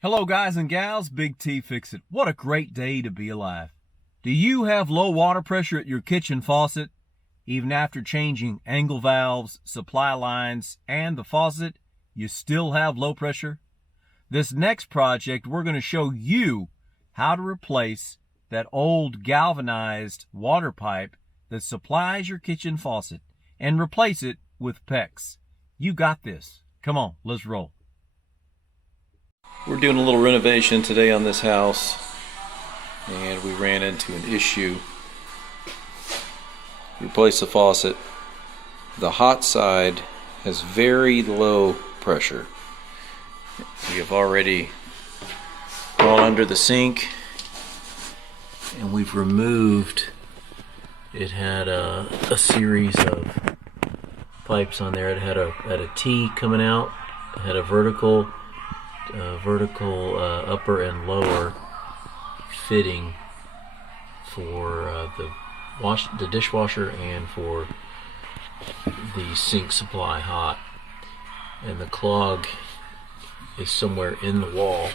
Hello guys and gals, Big T Fix-It. What a great day to be alive. Do you have low water pressure at your kitchen faucet? Even after changing angle valves, supply lines, and the faucet, you still have low pressure? This next project, we're going to show you how to replace that old galvanized water pipe that supplies your kitchen faucet and replace it with PEX. You got this. Come on, let's roll. We're doing a little renovation today on this house, and we ran into an issue. Replace the faucet. The hot side has very low pressure. We have already gone under the sink and we've removed, it had a series of pipes on there. It had a T coming out, it had a vertical upper and lower fitting for the dishwasher and for the sink supply hot, and the clog is somewhere in the wall.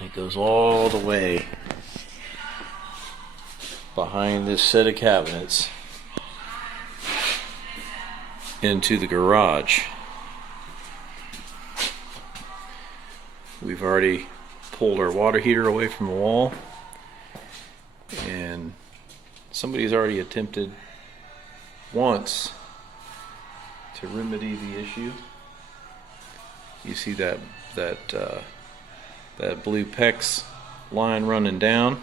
It goes all the way behind this set of cabinets into the garage. We've already pulled our water heater away from the wall, and somebody's already attempted once to remedy the issue. You see that blue PEX line running down,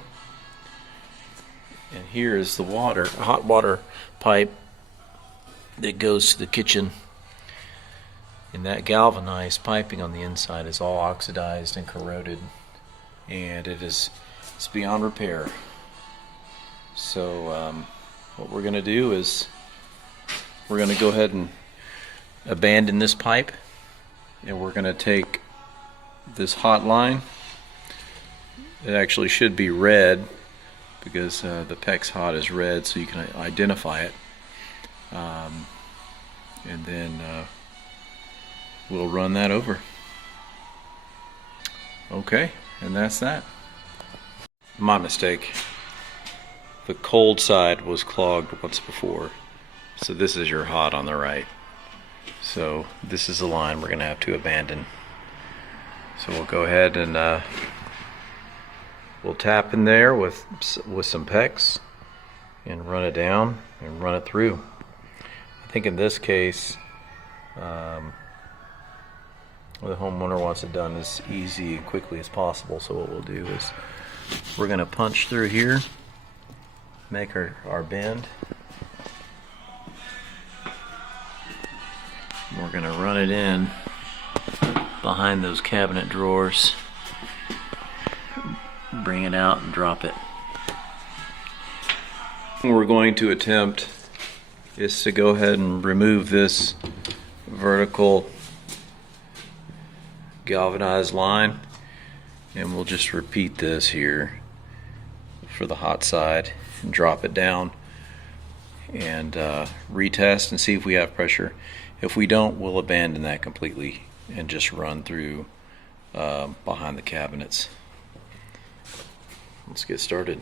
and here is the water, hot water pipe that goes to the kitchen. And that galvanized piping on the inside is all oxidized and corroded, and it's beyond repair. So what we're going to do is we're going to go ahead and abandon this pipe, and we're going to take this hot line. It actually should be red because the PEX hot is red, so you can identify it. And then we'll run that over. Okay, and that's that. My mistake. The cold side was clogged once before, so this is your hot on the right. So this is the line we're going to have to abandon. So we'll go ahead and we'll tap in there with some PEX and run it down and run it through. I think in this case, the homeowner wants it done as easy and quickly as possible. So what we'll do is we're going to punch through here, make our bend. We're going to run it in behind those cabinet drawers, bring it out and drop it. What we're going to attempt is to go ahead and remove this vertical galvanized line, and we'll just repeat this here for the hot side and drop it down and retest and see if we have pressure. If we don't, we'll abandon that completely and just run through behind the cabinets. Let's get started.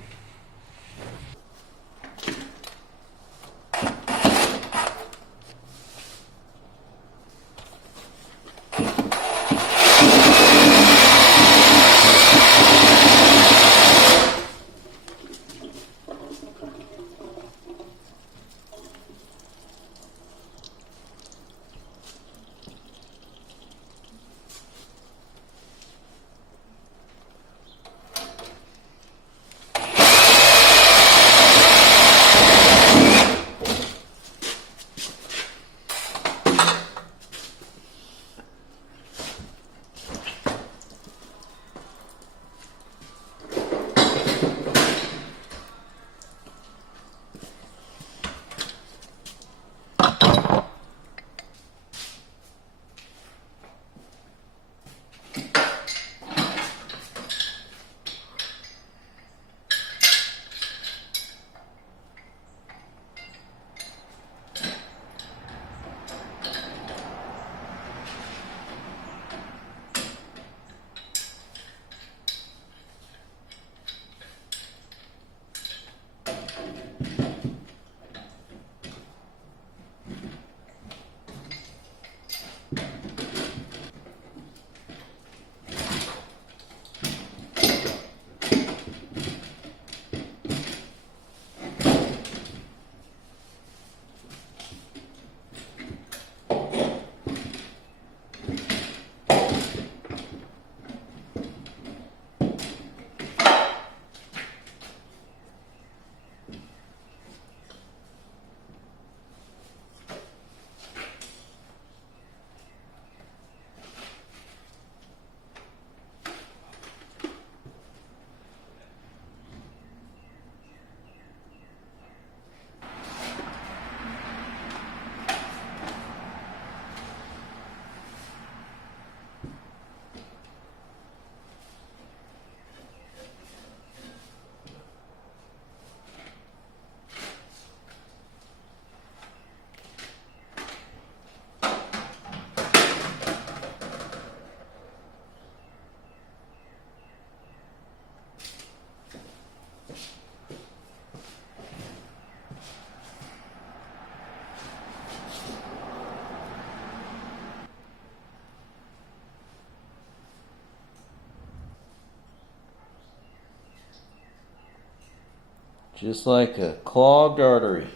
Just like a clogged artery.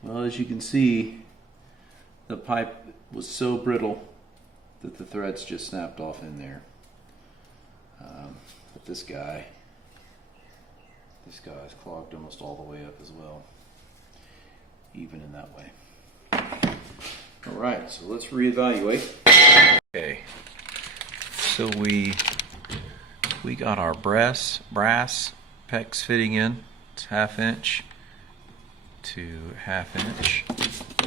Well, as you can see, the pipe was so brittle that the threads just snapped off in there. But this guy is clogged almost all the way up as well, even in that way. All right, so let's reevaluate. Okay, so we got our brass pecs fitting in. It's 1/2 inch to 1/2 inch.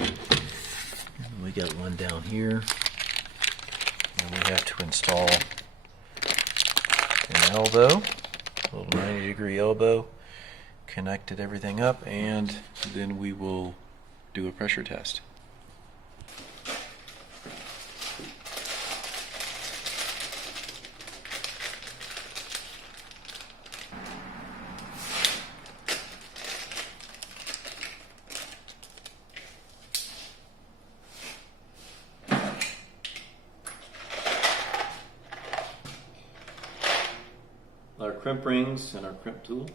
And we got one down here. And we have to install an elbow, a little 90-degree elbow, connected everything up, and then we will do a pressure test. Our crimp rings and our crimp tool.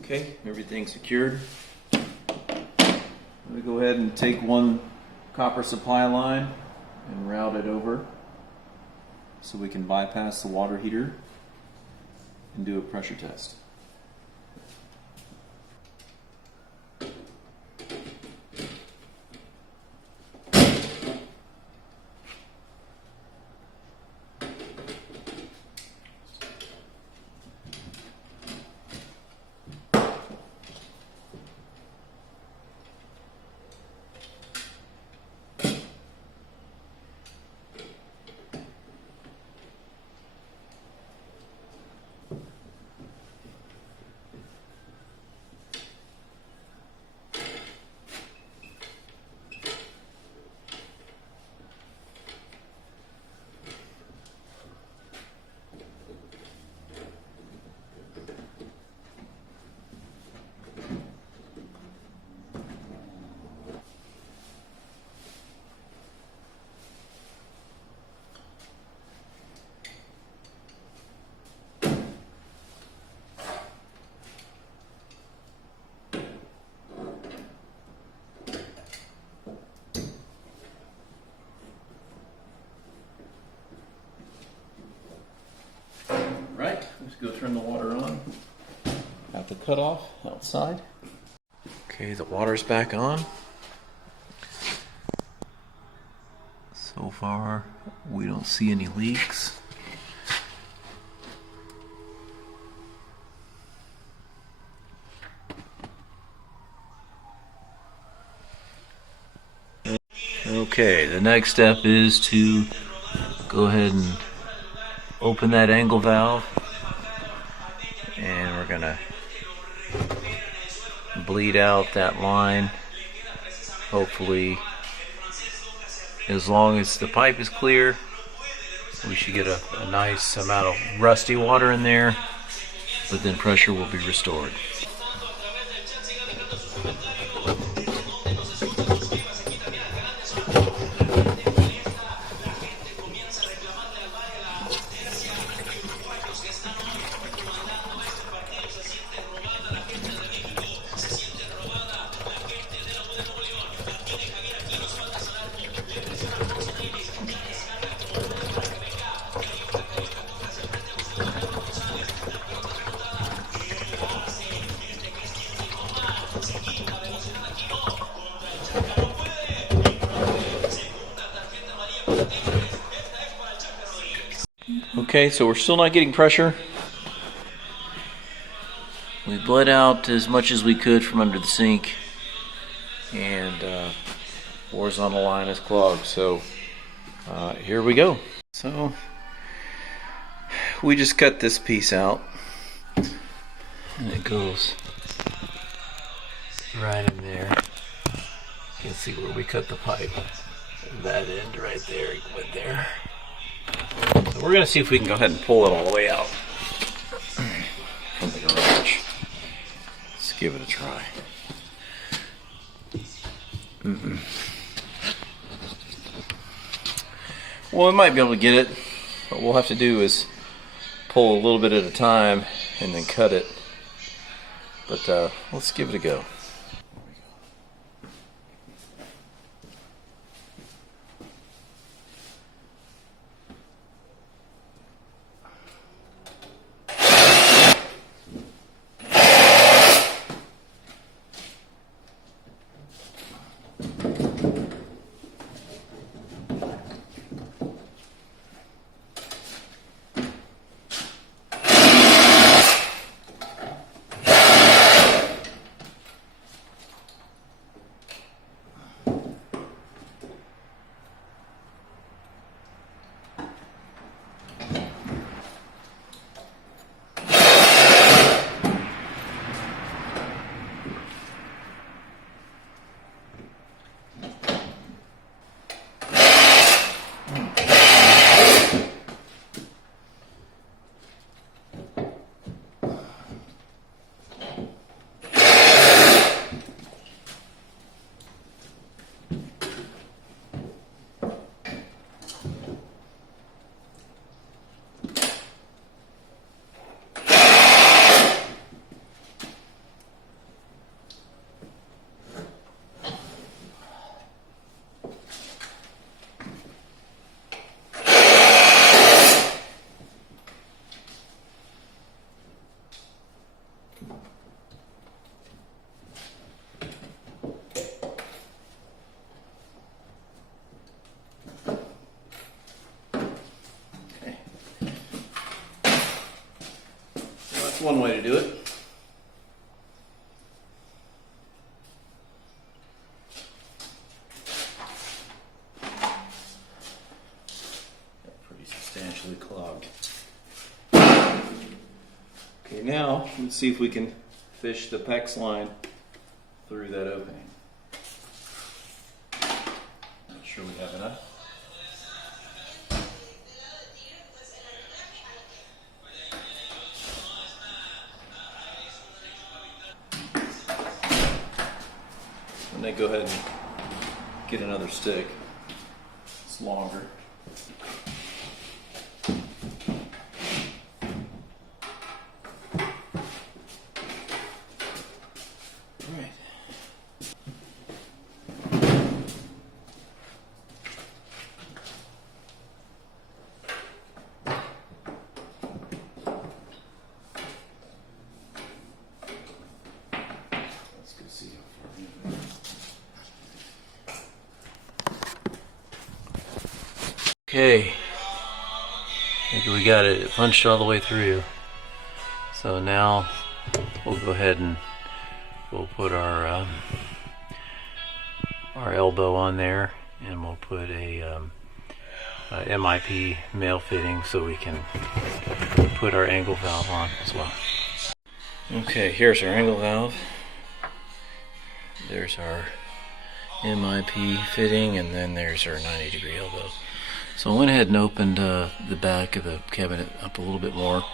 Okay, everything's secured. I'm going to go ahead and take one copper supply line and route it over so we can bypass the water heater and do a pressure test. Let's go turn the water on. Have the cutoff outside. Okay, the water's back on. So far, we don't see any leaks. Okay, the next step is to go ahead and open that angle valve, and we're gonna bleed out that line. Hopefully, as long as the pipe is clear, we should get a nice amount of rusty water in there, but then pressure will be restored. Okay, so we're still not getting pressure. We bled out as much as we could from under the sink, and horizontal line is clogged. So here we go. So we just cut this piece out, and it goes right in there. You can see where we cut the pipe. That end right there went there. So we're gonna see if we can go ahead and pull it all the way out from the garage. Let's give it a try. Well, we might be able to get it. What we'll have to do is pull a little bit at a time and then cut it. But let's give it a go. That's one way to do it. Pretty substantially clogged. Okay, now let's see if we can fish the PEX line through that opening. Not sure we have enough. And then go ahead and get another stick. It's longer. Alright. Let's go see how far we are. Okay, I think we got it punched all the way through. So now we'll go ahead and we'll put our elbow on there, and we'll put a MIP male fitting so we can put our angle valve on as well. Okay, here's our angle valve. There's our MIP fitting, and then there's our 90-degree elbow. So I went ahead and opened the back of the cabinet up a little bit more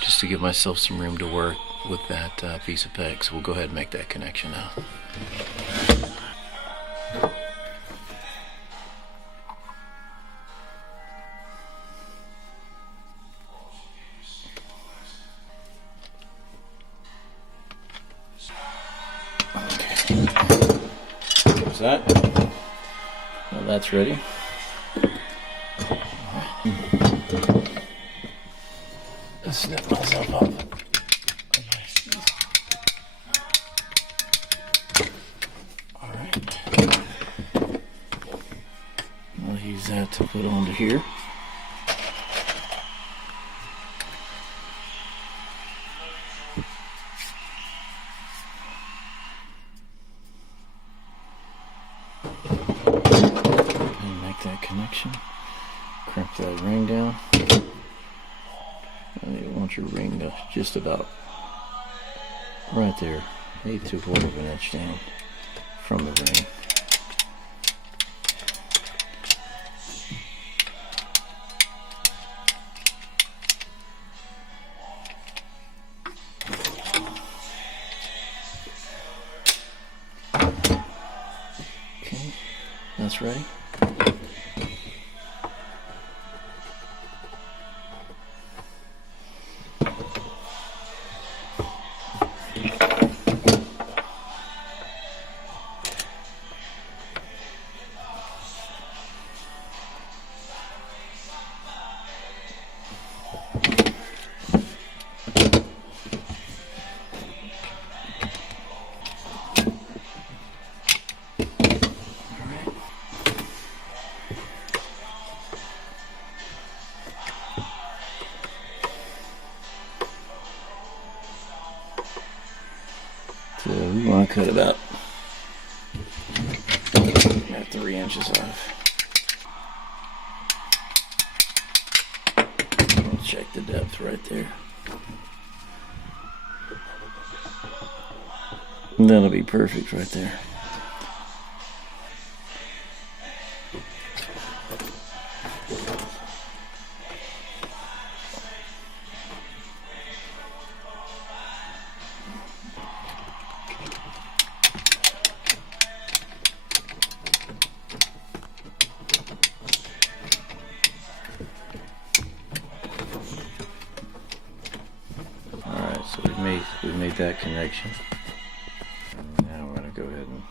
just to give myself some room to work with that piece of PEX. So we'll go ahead and make that connection now. Okay. There's that. Well, that's ready. Snip myself up. Alright. I'll use that to put onto here. And make that connection. Crimp that ring down. And you want your ring to just about right there, 1/8 to 1/4 of an inch down from the ring. Okay, that's ready. So we want to cut about 3 inches off. We'll check the depth right there. And that'll be perfect right there. So we've made that connection. Now we're going to go ahead and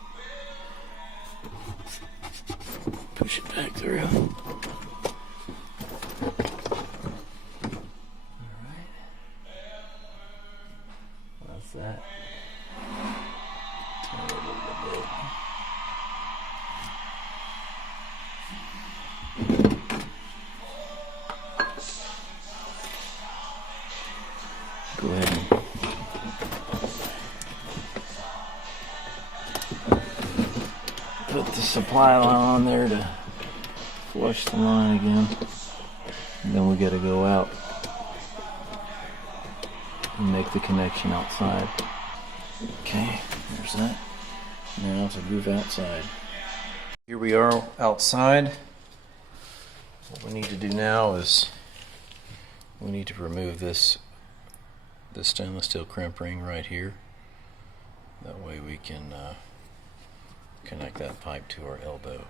push it back through. Alright. That's that. A little bit. Go ahead and put the supply line on there to flush the line again. And then we got to go out and make the connection outside. Okay, there's that. Now to move outside. Here we are outside. What we need to do now is we need to remove this stainless steel crimp ring right here. That way we can connect that pipe to our elbow.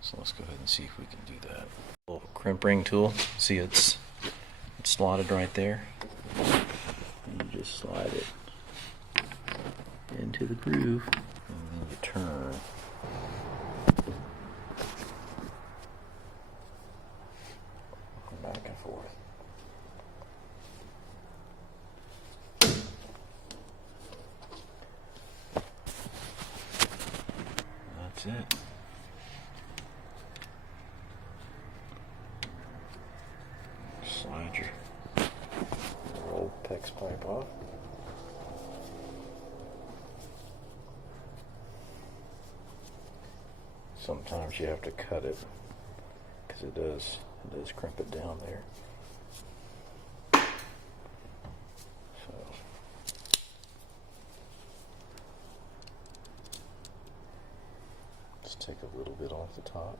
So let's go ahead and see if we can do that. Little crimp ring tool. See, it's slotted right there. And you just slide it into the groove, and then you turn. Back and forth. That's it. Slide your old PEX pipe off. Sometimes you have to cut it because it does crimp it down there. So just take a little bit off the top.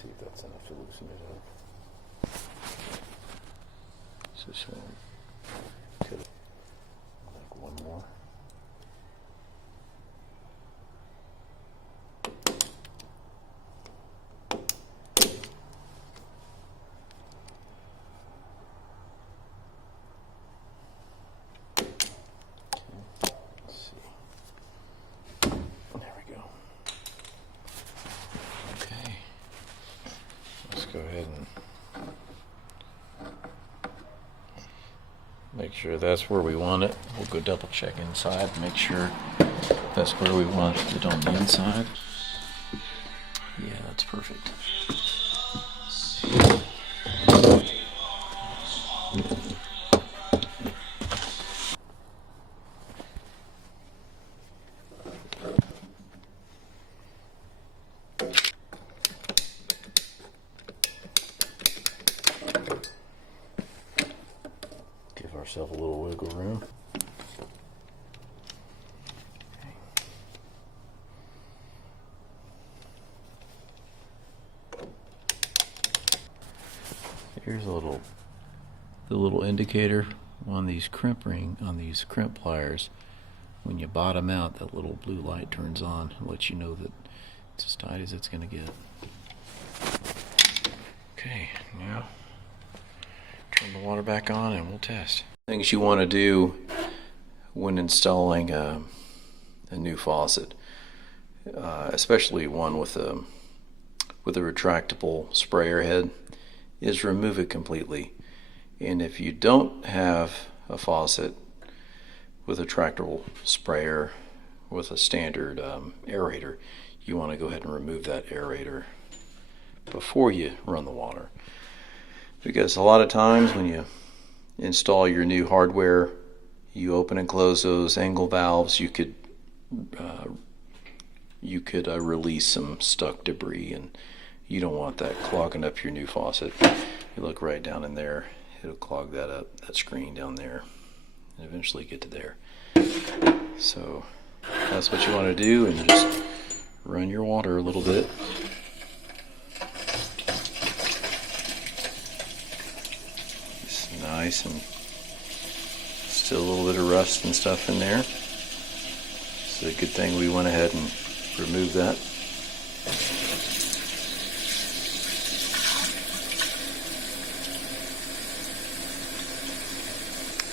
See if that's enough to loosen it up. So just want to cut it like one more. Go ahead and make sure that's where we want it. We'll go double check inside, make sure that's where we want it on the inside. Yeah, that's perfect. yourself a little wiggle room. Here's the little indicator on these crimp ring, on these crimp pliers. When you bottom out, that little blue light turns on and lets you know that it's as tight as it's going to get. Okay, now turn the water back on and we'll test. Things you want to do when installing a new faucet, especially one with a retractable sprayer head, is remove it completely. And if you don't have a faucet with a retractable sprayer with a standard aerator, you want to go ahead and remove that aerator before you run the water. Because a lot of times when you install your new hardware, you open and close those angle valves, you could release some stuck debris, and you don't want that clogging up your new faucet. You look right down in there, it'll clog that up, that screen down there, and eventually get to there. So that's what you want to do, and just run your water a little bit. It's nice, and still a little bit of rust and stuff in there. It's a good thing we went ahead and removed that.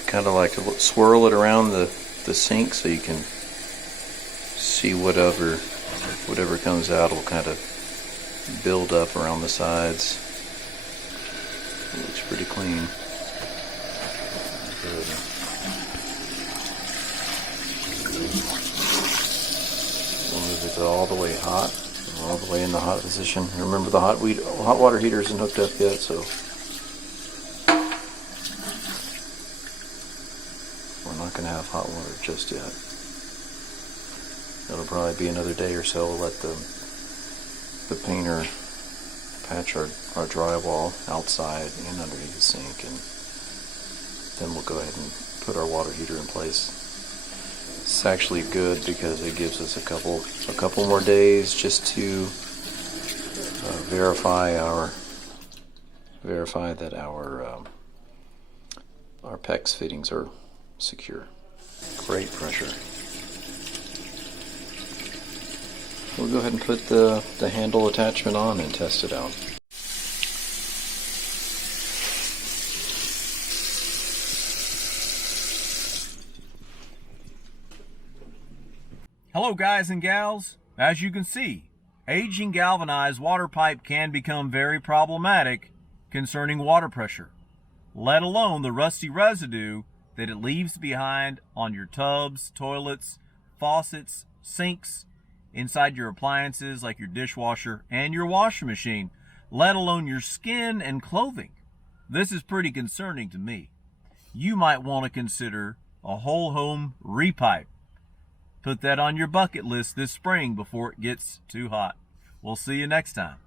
Kind of like to swirl it around the sink so you can see whatever comes out will kind of build up around the sides. It looks pretty clean. Good. We'll move it all the way hot, all the way in the hot position. Remember, the hot water heater isn't hooked up yet, so we're not going to have hot water just yet. It'll probably be another day or so. We'll let the painter patch our drywall outside and underneath the sink, and then we'll go ahead and put our water heater in place. It's actually good because it gives us a couple more days just to verify that our PEX fittings are secure. Great pressure. We'll go ahead and put the handle attachment on and test it out. Hello guys and gals. As you can see, aging galvanized water pipe can become very problematic concerning water pressure, let alone the rusty residue that it leaves behind on your tubs, toilets, faucets, sinks, inside your appliances like your dishwasher and your washing machine, let alone your skin and clothing. This is pretty concerning to me. You might want to consider a whole home repipe. Put that on your bucket list this spring before it gets too hot. We'll see you next time.